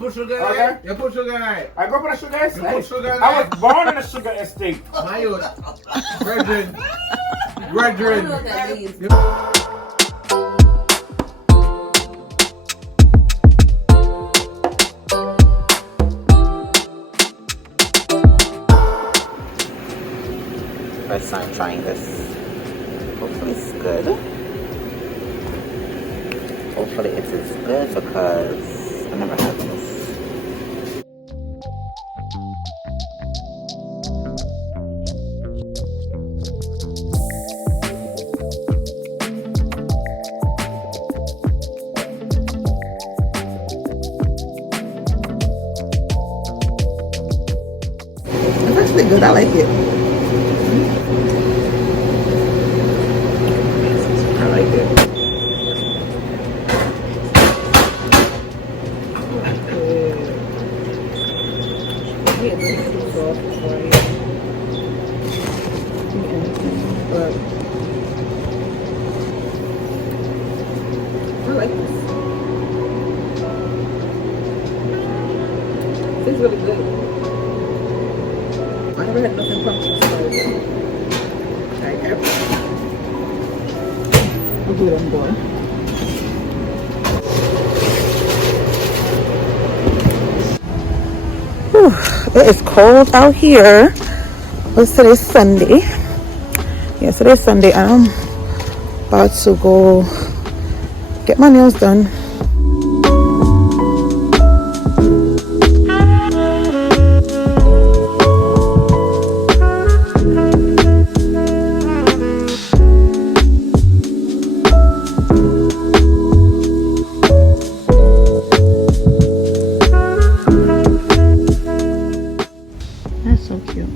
put sugar in Okay. it. You put sugar in it. I go for the sugar You estate. put sugar in I it. was born in a sugar estate. My youth. Brethren. Brethren. First time trying this. Hopefully it's good. Hopefully it is good because I never had this. It's actually good. I like it. I like it. But I like this. It's really good. I never had nothing pumpkin spice. Like ever. I'll do what I'm doing. It is cold out here. What's today? Sunday. Yeah, today's Sunday. I'm about to go get my nails done. That's so cute.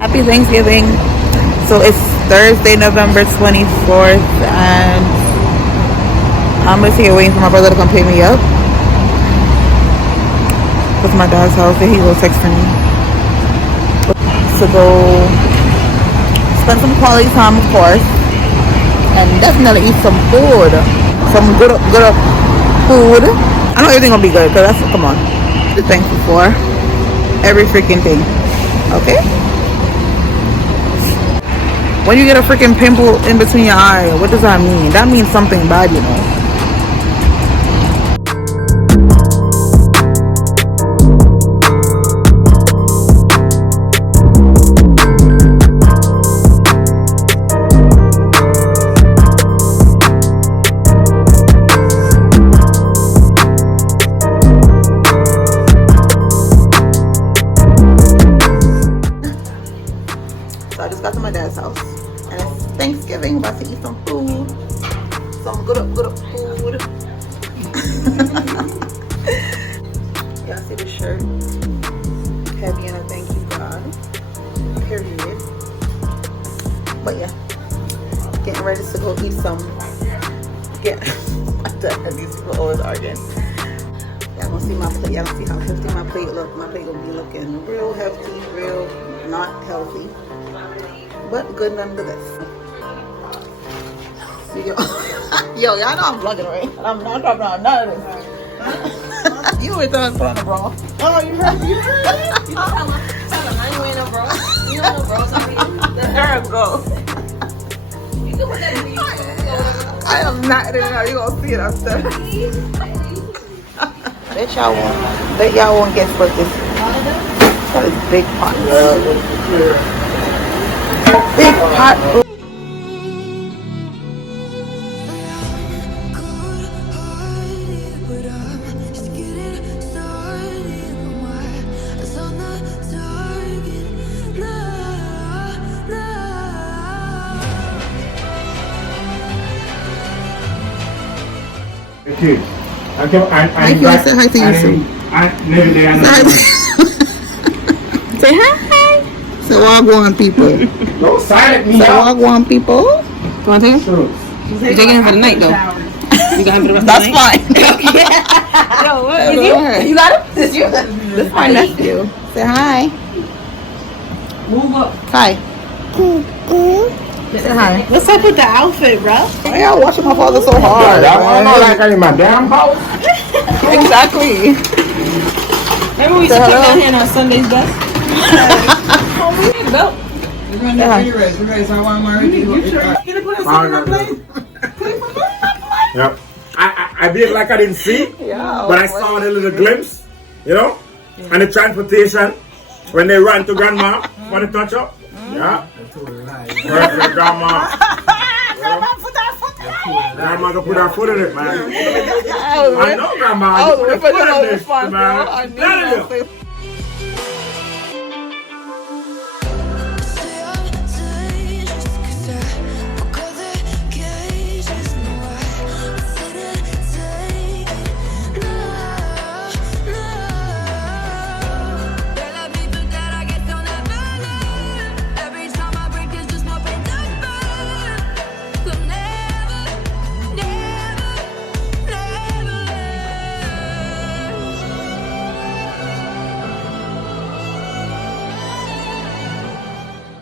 Happy Thanksgiving. So it's Thursday, November 24th, and I'm just here waiting for my brother to come pick me up. With my dad's house, and he will text me to go spend some quality time, of course, and definitely eat some food, some good food. I know everything gonna be good, cause that's, come on, just thankful for every freaking thing. Okay. When you get a freaking pimple in between your eye, what does that mean? That means something bad, you know. So I just got to my dad's house, and it's Thanksgiving. About to eat some food, some good food. Y'all see the shirt? Heavy, and I thank you God. Period. But yeah, getting ready to go eat some. These people always arguing. Y'all gonna see my plate. Y'all gonna see how hefty my plate look. My plate gonna be looking real hefty, real not healthy, but good nonetheless. See, yo, y'all know I'm vlogging, right? And I'm not talking about none of this. You were trying to put on a bra. Oh, you heard it? You know, tell him I ain't wearing no bra. You know no bras on me. There you go. You can put that in your I am not in there. You gonna see it after. Bet y'all won't guess what this is. That is big pot. Big pot. Okay. Hi, you say hi to YouTube. Say hi. Say wagwan people. Don't silent me. Say wagwan people. You want to take it? Sure. You're taking it for the night, though. You got him for the rest That's of the night? fine. Yo, what? You got him? This That's my nephew. Say hi. Move up. Hi. Say hi. What's up with the outfit, bro? Why y'all watching my father so hard? I want to know like I'm in my damn house. Exactly. Remember we used to come down here on Sundays, bus? Belt. Yep. I did like I didn't see, but I saw the little glimpse, you know, and the transportation when they ran to grandma for the touch up. Yeah. Perfect, grandma. Grandma can put her foot in it, man. I know, grandma. You put her foot in this, man. I'm telling you.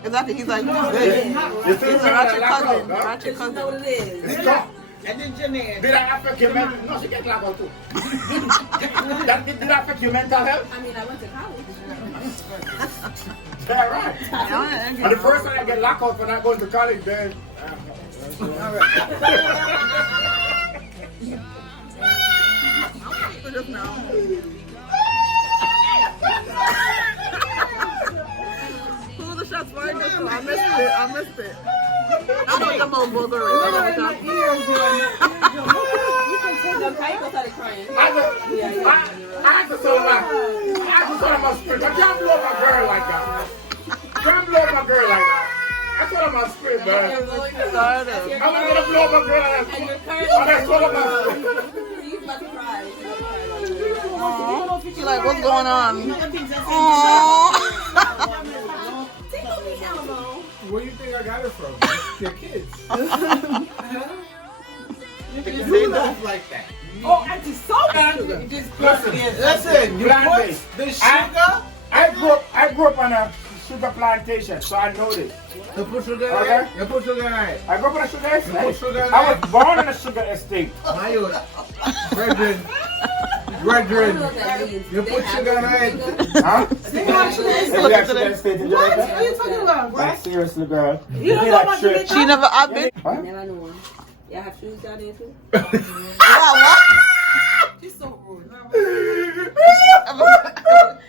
Exactly. He's like, You see, not your cousin. Not your cousin. And then Janine. Did that affect your mental? No, she get locked out too. Did that affect your mental health? I mean, I went to college. Yeah, right. And the first time I get locked out for not going to college, then. Who the shots fired this one? I missed it. I'm like a little booger. I had to tell her, my spirit. I can't blow my girl like that. Can't blow my girl like that. I told her my spirit, man. I'm gonna blow my girl like that. And I told her my spirit. She's like, what's going on? Where do you think I got it from? Your kids. You laugh like that. Oh, Auntie, so Listen, you put the sugar. I grew up on a sugar plantation, so I know this. You put sugar in Okay. it. You put sugar in it. I grew up on a sugar estate. put sugar in I it. was born on a sugar estate. My youth. Brethren. You put sugar in it. Huh? Look We have at sugar it. estate in What Jamaica. are you talking about, Like seriously, girl. You don't know about Jamaica? She never, I've been. Huh? Never knew one. Y'all have shoes down there too? What? She's so rude.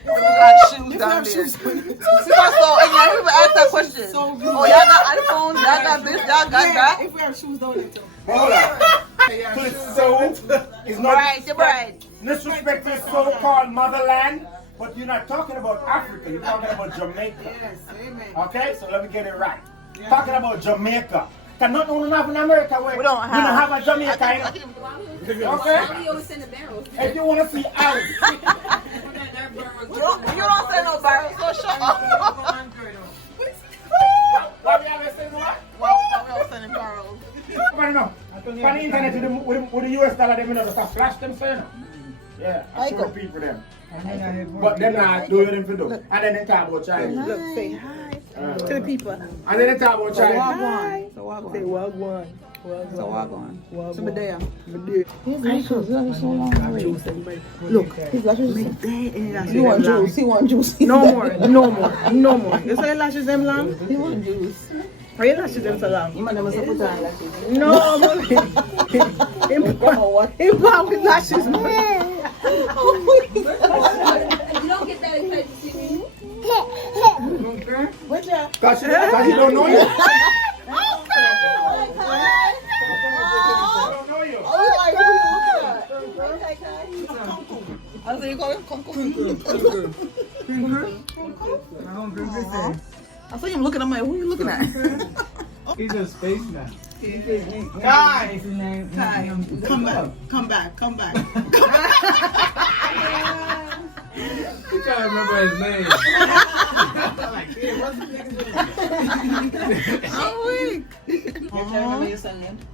Got shoes down there. She's so ignorant. People ask that question. Oh, y'all got iPhones, y'all got this, y'all got that. If we have shoes, don't it? Hold on. So, it's not Right. disrespect to so-called motherland, but you're not talking about Africa, you're talking about Jamaica. Yes, amen. Okay, so let me get it right. Talking about Jamaica. Cause not only have in America where We don't have a Jamaica. Okay? We always send the barrels. If you want to see Alex, You don't say no barrel, so shut up. what do you have to say? What? Well, we don't send in barrels. But no, on the internet with the US dollar, they just flash them saying. Yeah, I show the people them. But then I do it for do. And then they talk about China. Look, say hi to the people. And then they talk about China. Hi. Say wagwan. So walk on. So Medea. His lashes are so long. Look, His lashes are he want juice. He want juice. No more. You say your lashes them long? He want juice. Why your lashes them so long? You might never put on lashes. No, mommy. Him pop with lashes, man. You don't get that excited to see me. What's that? Cause she don't know you. She don't know you. I say you call him Kunku. I saw him looking at me. Who are you looking at? He's in space now. Kai, come back. You trying to remember his name. I'm weak.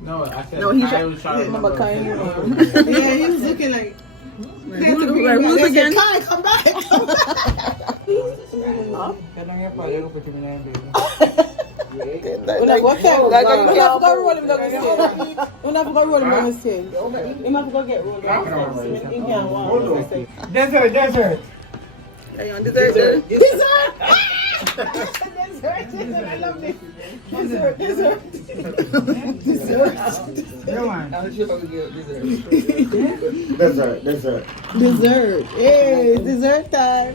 No, I said No, he's I was trying to remember. Yeah, he was looking like. Who's again? Kai, come back. What's that? You have to go roll him down the stairs. You have to go roll him down the stairs. You have to go get rolled down the stairs. You can't walk. Desert. Dessert. I love this. Dessert. Come on. Dessert. Hey, it's dessert time.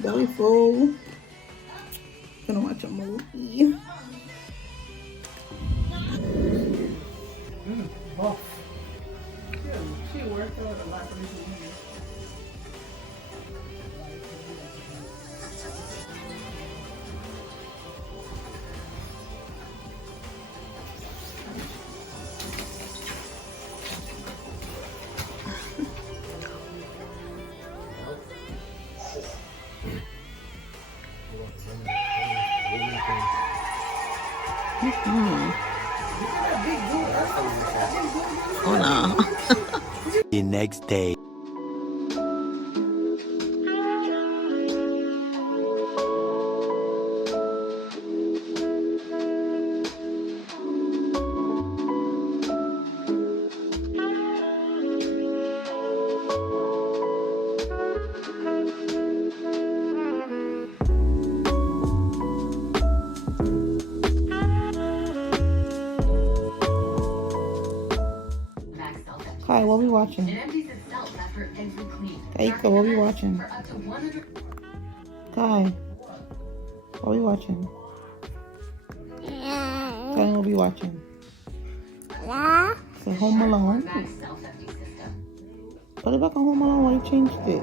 Belly full. Gonna watch a movie. She worked out a lot for this movie. Oh no. The next day. Kai, what we watching? Aika, what we watching? Kai, what we watching? Kai, what we watching? So Home Alone. Put it back on Home Alone. Why you changed it?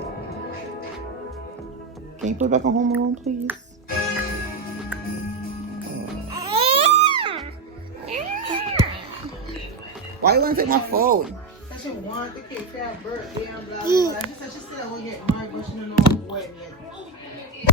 Can you put it back on Home Alone, please? Why you want to take my phone? She want the kid to have birthday and blah blah blah. She said she still will get married, but she don't know when yet.